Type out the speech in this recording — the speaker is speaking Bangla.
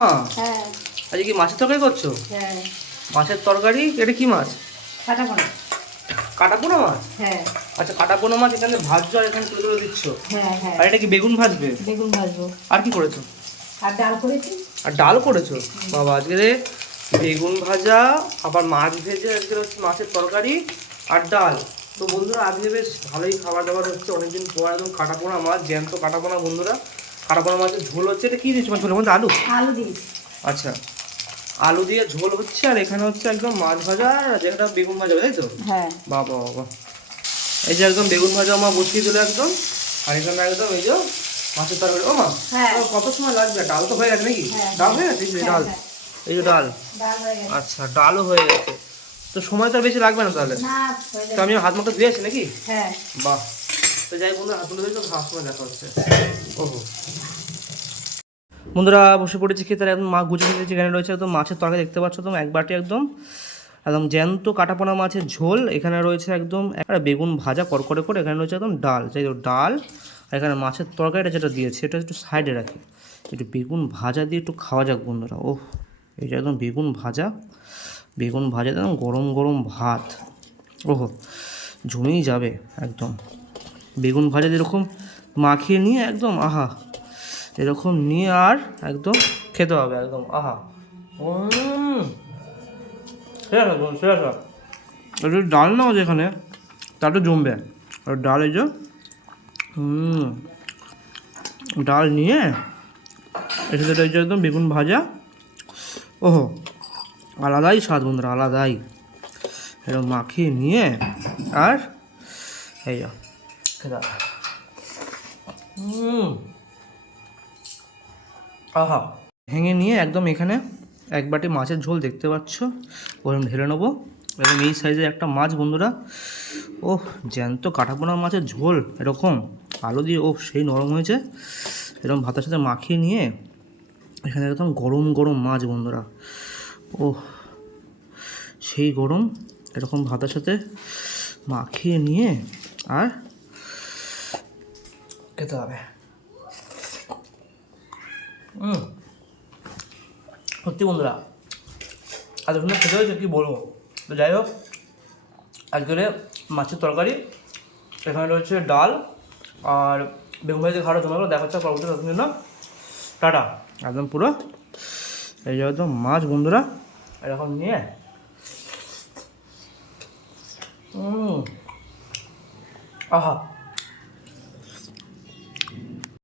হ্যাঁ। আজকে কি মাছের তরকারি করছো? হ্যাঁ। মাছের তরকারি, এটা কি মাছ? কাটাপোনা। কাটাপোনা মাছ? হ্যাঁ। আচ্ছা, কাটাপোনা মাছ এখানে ভাজছো আর এখানে তুলে তুলে দিচ্ছ। হ্যাঁ হ্যাঁ। আর এটা কি বেগুন ভাজবে? বেগুন ভাজবো। আর কি করেছো? আর ডাল করেছি। আর ডাল করেছো? বাবা, আজকে বেগুন ভাজা, আবার মাছ ভেজে, আজকে হচ্ছে মাছের তরকারি আর ডাল। তো বন্ধুরা, আজকে বেশ ভালোই খাবার দাবার হচ্ছে, অনেকদিন পর একদম কাটাপোনা মাছ, জ্যান্ত কাটাপোনা বন্ধুরা। কাটাপোনা মাছের ঝোল হচ্ছে। এটা কি দিচ্ছ? ঝোলের মধ্যে আলু? আলু দিয়েছি। আচ্ছা, আলু দিয়ে ঝোল হচ্ছে, আর এখানে হচ্ছে একদম মাছ ভাজা আর যেটা বেগুন ভাজা, তাই তো? হ্যাঁ। বাবা বাবা, এই যে একদম বেগুন ভাজা মা বসিয়ে দিল একদম। আর এখানে একদম এই যে মাছের তরকারি। ও মা, হ্যাঁ। কত সময় লাগবে? ডাল তো হয়ে গেছে নাকি? হ্যাঁ। ডাল হয়ে গেছে? এই যে ডাল, এই যে ডাল। ডাল হয়ে গেছে। আচ্ছা, ডালও হয়ে গেছে। তো সময় তো আর বেশি লাগবে না তাহলে? না, হয়ে তো আমি হাত মুখটা ধুয়ে আছি নাকি? হ্যাঁ। বাহ। তো যাই বন্ধুরা, হাত মুখে ধুয়ে খাওয়ার সময় দেখা হচ্ছে। ওহো, বন্ধুরা বসে পড়েছি খেতে। একদম মা গুছিয়ে দিয়েছি। এখানে রয়েছে একদম মাছের তরকারি, দেখতে পাচ্ছ তো, এক বাটি একদম একদম জ্যান্ত কাটাপোনা মাছের ঝোল। এখানে রয়েছে একদম একটা বেগুন ভাজা করকরে করে। এখানে রয়েছে একদম ডাল, যাই হোক ডাল। আর এখানে মাছের তরকারিটা যেটা দিয়েছে সেটা একটু সাইডে রাখি, একটু বেগুন ভাজা দিয়ে একটু খাওয়া যাক বন্ধুরা। ওহ, এই যে একদম বেগুন ভাজা, বেগুন ভাজা একদম গরম গরম ভাত। ওহো, জমেই যাবে একদম। বেগুন ভাজা এরকম মাখিয়ে নিয়ে একদম আহা, এরকম নিয়ে আর একদম খেতে হবে একদম আহা। ঠিক আছে বোন, ঠিক আছে। একটু ডাল নাও যেখানে, তাতে জমবে। আর ডাল এই যে ডাল নিয়ে এর সাথে এই যে একদম বেগুন ভাজা। ওহো, আলাদাই স্বাদ বন্ধুরা, আলাদাই। এরকম মাখিয়ে নিয়ে আর এই যা খেতে হবে। আহা, ভেঙে নিয়ে একদম এখানে এক বাটি মাছের ঝোল দেখতে পাচ্ছ, ওরকম ঢেলে নেবো। এবং এই সাইজের একটা মাছ বন্ধুরা। ওহ, জ্যান্ত কাটাপোনা মাছের ঝোল এরকম আলু দিয়ে, ও সেই নরম হয়েছে। এরকম ভাতের সাথে মাখিয়ে নিয়ে এখানে একদম গরম গরম মাছ বন্ধুরা। ওহ, সেই গরম, এরকম ভাতের সাথে মাখিয়ে নিয়ে আর খেতে হবে। সত্যি বন্ধুরা, এত সুন্দর খেতে হয়েছে কী বলবো। তো যাই হোক, আজকের মাছের তরকারি, এখানে রয়েছে ডাল আর বেগুন ভাজি খাওয়ার জন্য। দেখা হচ্ছে পরবর্তী জন্য। টাটা। একদম পুরো এই যে একদম মাছ বন্ধুরা এরকম নিয়ে আহা।